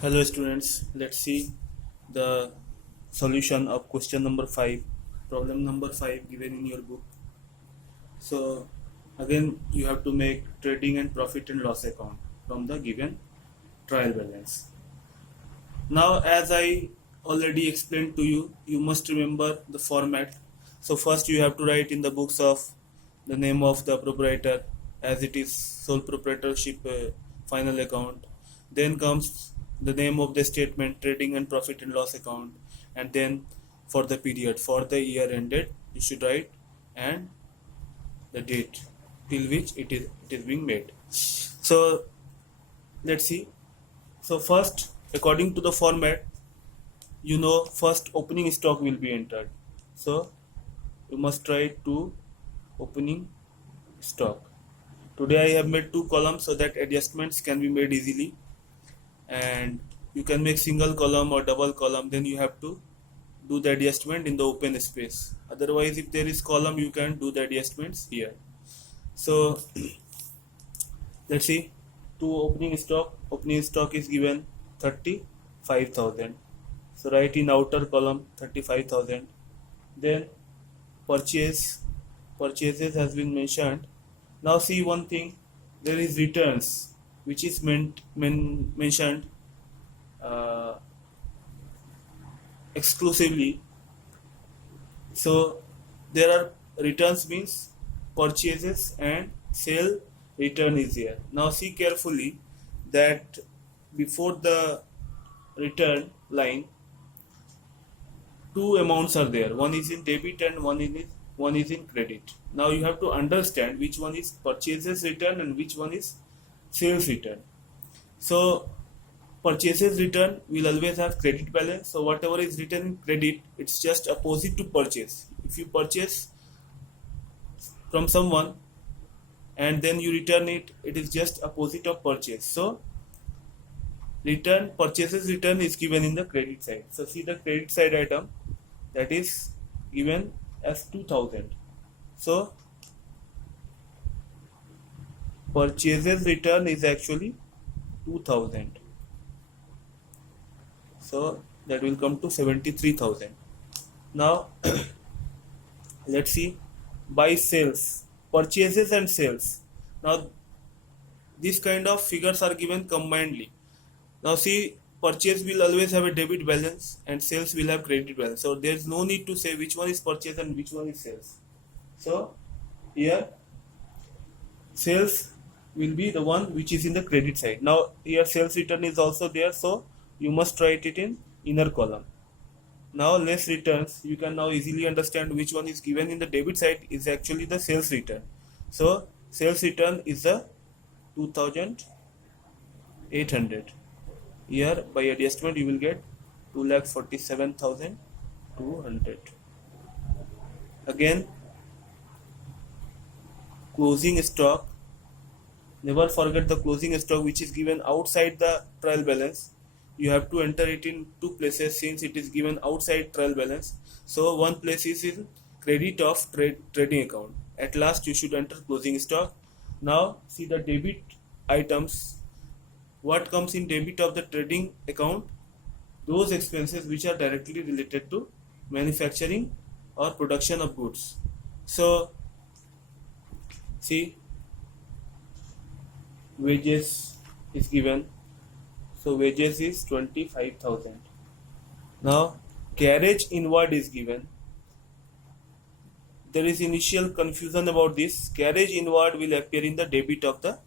Hello students, let's see the solution of question number 5, problem number 5 given in your book. So again you have to make trading and profit and loss account from the given trial balance. Now as I already explained to you, you must remember the format. So first you have to write in the books of the name of the proprietor as it is sole proprietorship final account. Then comes the name of the statement trading and profit and loss account, and then for the period for the year ended you should write and the date till which it is being made. So let's see. So first, according to the format, first opening stock will be entered. So you must try to opening stock. Today I have made two columns so that adjustments can be made easily, and you can make single column or double column. Then you have to do the adjustment in the open space. Otherwise, if there is column, you can do the adjustments here. So let's see. To opening stock. Opening stock is given 35,000. So write in outer column 35,000. Then purchases has been mentioned. Now see one thing. There is returns which is mentioned uh, exclusively. So there are returns means purchases and sale return is here. Now see carefully that before the return line two amounts are there. One is in debit and one is in credit. Now you have to understand which one is purchases return and which one is sales return. So purchases return will always have credit balance. So whatever is written in credit, it's just opposite to purchase. If you purchase from someone and then you return it, it is just opposite of purchase. So purchases return is given in the credit side. So see the credit side item that is given as 2000. So purchases return is actually 2000. So that will come to 73,000. Now let's see by sales, purchases and sales. Now these kind of figures are given combinedly. Now see, purchase will always have a debit balance and sales will have credit balance. So there is no need to say which one is purchase and which one is sales. So here sales will be the one which is in the credit side. Now here sales return is also there, so you must write it in inner column. Now less returns, you can now easily understand which one is given in the debit side is actually the sales return. So sales return is the 2,800. Here by adjustment you will get 2,47,200. Again closing stock. Never forget the closing stock which is given outside the trial balance. You have to enter it in two places since it is given outside trial balance. So one place is in credit of trading account. At last you should enter closing stock. Now see the debit items. What comes in debit of the trading account? Those expenses which are directly related to manufacturing or production of goods. So see wages is given. So wages is 25,000. Now carriage inward is given. There is initial confusion about this. Carriage inward will appear in the debit of the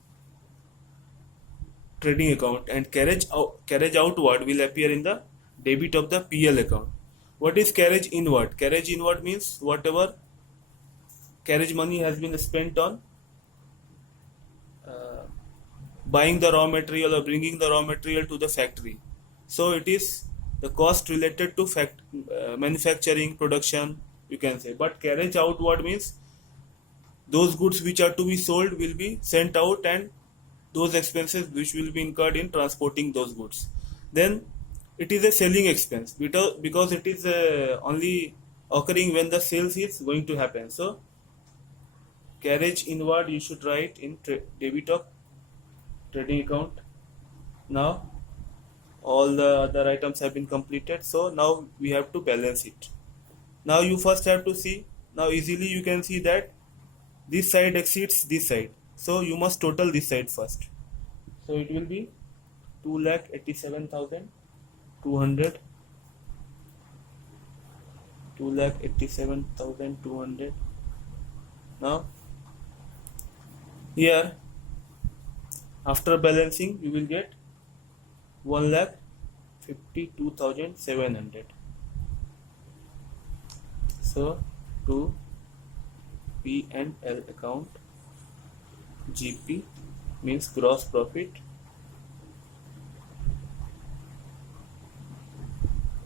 trading account and carriage outward will appear in the debit of the PL account. What is carriage inward? Carriage inward means whatever carriage money has been spent on buying the raw material or bringing the raw material to the factory. So it is the cost related to manufacturing, production, you can say. But carriage outward means those goods which are to be sold will be sent out and those expenses which will be incurred in transporting those goods. Then it is a selling expense because it is only occurring when the sales is going to happen. So carriage inward you should write in debit of trading account. Now all the other items have been completed. So now we have to balance it. Now you first have to see, now easily you can see that this side exceeds this side, so you must total this side first. So it will be 2,87,200, 2,87,200. Now here after balancing you will get 1,52,700. So to P&L account, GP means gross profit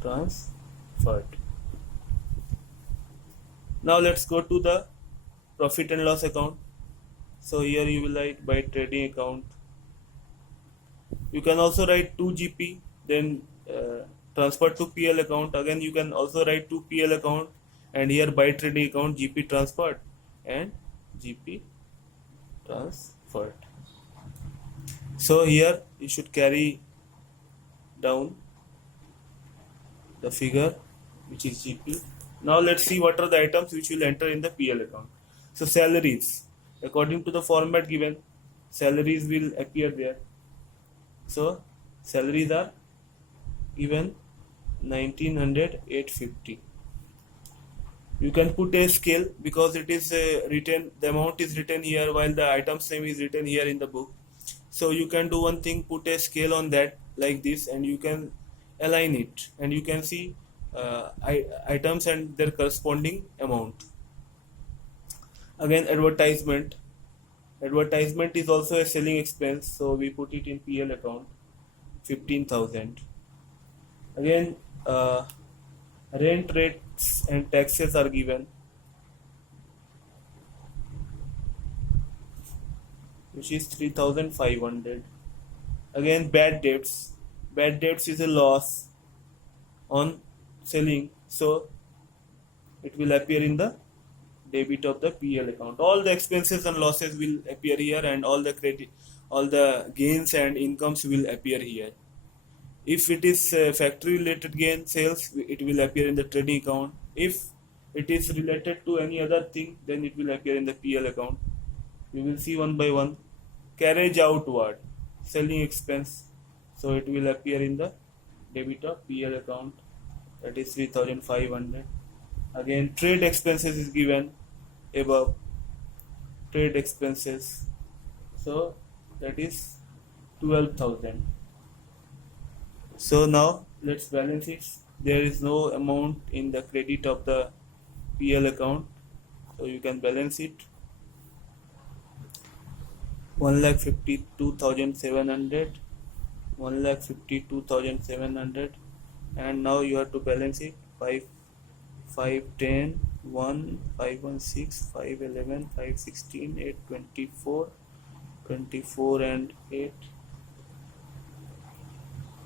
transferred. Now let's go to the profit and loss account. So here you will write by trading account. You can also write to GP, then transfer to PL account. Again you can also write to PL account, and here by trading account GP transferred and GP transferred. So here you should carry down the figure which is GP. Now let's see what are the items which will enter in the PL account. So salaries, according to the format given, salaries will appear there. So salaries are given 1900, 850. You can put a scale because it is written, the amount is written here while the item's name is written here in the book. So you can do one thing, put a scale on that like this, and you can align it, and you can see items and their corresponding amount. Again, advertisement is also a selling expense, so we put it in PL account, 15,000. Again, rent rates and taxes are given, which is 3,500. Again, bad debts is a loss on selling, so it will appear in the debit of the PL account. All the expenses and losses will appear here, and all the gains and incomes will appear here. If it is factory related gain sales, it will appear in the trading account. If it is related to any other thing, then it will appear in the PL account. We will see one by one. Carriage outward, selling expense, so it will appear in the debit of PL account, that is 3,500. Again, trade expenses is given above, trade expenses, so that is 12,000. So now let's balance it. There is no amount in the credit of the PL account, so you can balance it. 1,52,700, 1,52,700, and now you have to balance it. 510, 1, 516, 511, 516, 824, 24 and 8,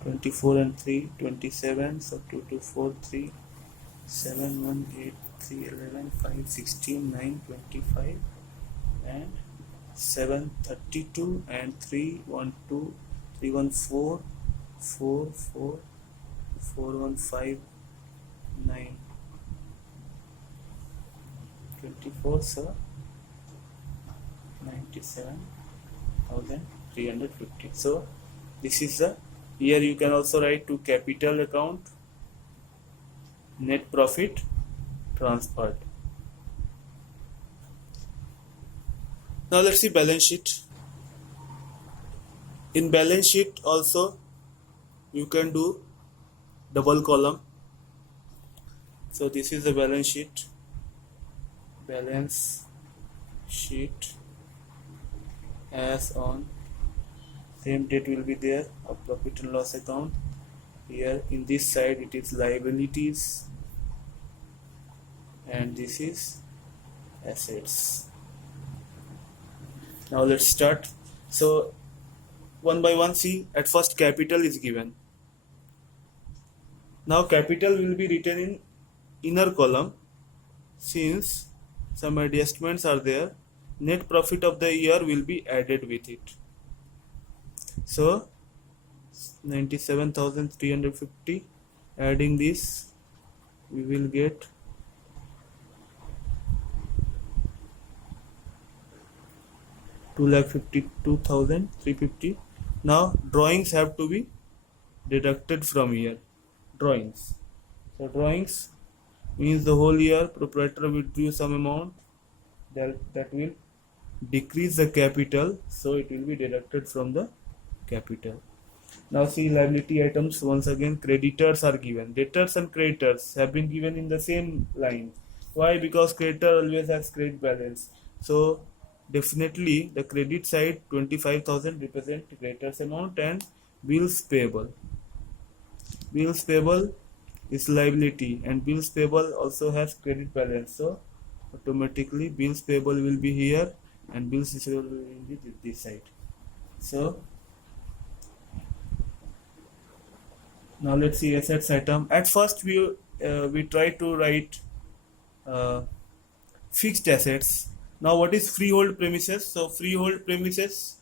24 and 3, 27, so 224, 3, 7, 1, 8, 3, 11, 5, 16, 9, 25, and 7, 32, and 3, 1, 2, 3, 1, 4, 4, 4, 4, 1, 5, 9, 24, so 97,350. So this is the, here you can also write to capital account, net profit transferred. Now let's see balance sheet. In balance sheet also you can do double column. So this is the balance sheet. Balance sheet as on, same date will be there of profit and loss account. Here in this side it is liabilities, and this is assets. Now let's start. So one by one, see, at first capital is given. Now capital will be written in inner column, since some adjustments are there. Net profit of the year will be added with it. So 97,350. Adding this, we will get 2,52,350. Now drawings have to be deducted from here. Drawings. So drawings means the whole year proprietor withdrew some amount that will decrease the capital, so it will be deducted from the capital. Now see liability items once again. Creditors are given. Debtors and creditors have been given in the same line. Why? Because creditor always has credit balance. So definitely the credit side 25,000 represent creditors amount and bills payable. Bills payable is liability and bills payable also has credit balance. So automatically bills payable will be here and bills receivable will be this side. So now let's see assets item. At first we try to write uh, fixed assets. Now what is freehold premises? So freehold premises